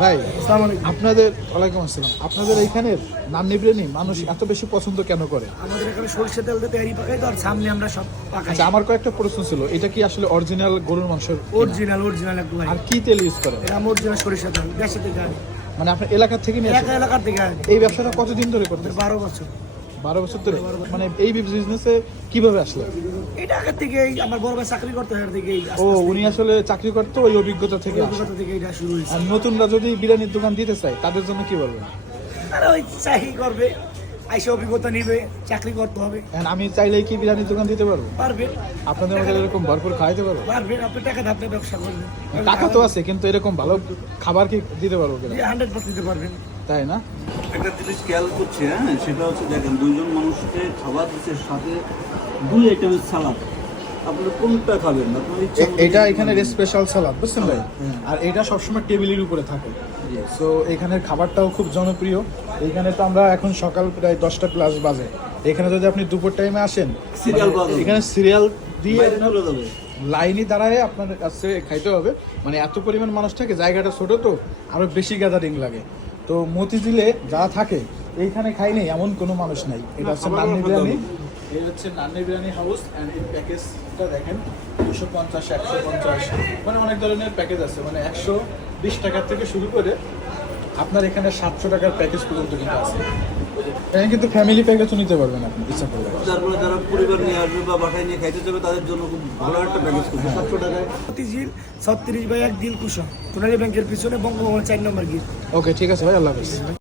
ভাই আসসালামু আলাইকুম। আপনাদের ওয়ালাইকুম আসসালাম। আপনাদের এইখানের নান্নি বিরিয়ানি মানুষ এত বেশি পছন্দ কেন করে? আমাদের এখানে সরষে তেল দিয়ে তৈরি পাকাই তো, আর সামনে আমরা সব পাকাই। আচ্ছা, আমার কয়েকটা প্রশ্ন ছিল। এটা কি আসলে অরিজিনাল গরুর মাংসের কিনা? অরিজিনাল একদম। আর কি তেল ইউজ করে? এটা অরিজিনাল সরষে তেল, দেশে থেকে আনি। মানে আপনার এলাকা থেকে নিয়ে আসেন? এলাকার থেকে আনি। এই ব্যবসাটা কতদিন ধরে করতে? 12 বছর। 12 বছর ধরে। মানে এই বিজনেসে কিভাবে আসলে? এটা আগের থেকে আমার বড় ভাই চাকরি করতে হয় থেকে ও, উনি আসলে চাকরি করতো, ওই অভিজ্ঞতা থেকে আসে। অভিজ্ঞতা থেকে এটা শুরু হয়েছে। আর নতুনরা যদি বিরিয়ানির দোকান দিতে চায় তাদের জন্য কি বলবেন? আর ওই চাকরি করবে, আইসে অভিজ্ঞতা নিবে, চাকরি করতে হবে। And আমি চাইলেই কি বিরিয়ানির দোকান দিতে পারবো? পারবেন, আপনাদের মধ্যে এরকম ভরপুর খাওয়াইতে পারবো? পারবেন। আপনি টাকা দিয়ে আপনি ব্যবসা করবেন। টাকা তো আছে, কিন্তু এরকম ভালো খাবার কি দিতে পারবো কিনা? 100% দিতে পারবেন। তাই না? একটা জিনিস খেয়াল করছে, হ্যাঁ, সেটা হচ্ছে দেখেন দুইজন মানুষকে খাবার দিচ্ছে, সাথে 2 আইটেমের সালাদ। আপনারা কোনটা খাবেন? আপনার ইচ্ছা মতো এটা যদি এখানে খাবেন। স্পেশাল সালাদ, বুঝছেন ভাই? আর এটা সবসময় টেবিলের উপরে থাকে। সো এখানের খাবারটাও খুব জনপ্রিয়। এখানে তো আমরা এখন সকাল প্রায় 10টা প্লাস বাজে। এখানে যদি আপনি দুপুর টাইমে আসেন, সিরিয়াল পাওয়া যাবে। এখানে সিরিয়াল দিয়ে বাইরে চলে যাবে। লাইনে দাঁড়ায় আপনার কাছে খাইতে হবে। মানে এত পরিমাণ মানুষ থাকে, জায়গাটা ছোট তো আরো বেশি গ্যাদারিং লাগে। তো মতিঝিলে যা থাকে এইখানে খাই নেই এমন কোনো মানুষ নাই। এটা হচ্ছে খাবারও নান্নি ভালো বিরিয়ানি। হবে। এই হচ্ছে নান্নি বিরিয়ানি হাউস। অ্যান্ড এই প্যাকেজটা দেখেন, 250, 150, মানে অনেক ধরনের প্যাকেজ আছে। মানে 120 টাকা থেকে শুরু করে আপনার এখানে 700 টাকার প্যাকেজ পর্যন্ত কিন্তু আছে। এখানে কিন্তু ফ্যামিলি প্যাকেজও নিতে পারবেন আপনি ইচ্ছা করলে। তারপরে যারা পরিবার নিয়ে আসবে বা বাসায় নিয়ে খাইতে যাবে তাদের জন্য খুব ভালো একটা প্যাকেজ করবে 700 টাকায়। মতিঝিল 36/1 দিলকুশা সোনালী ব্যাংকের পিছনে বঙ্গভবন 4 নম্বর গেট। ওকে, ঠিক আছে ভাই, আল্লাহ হাফেজ।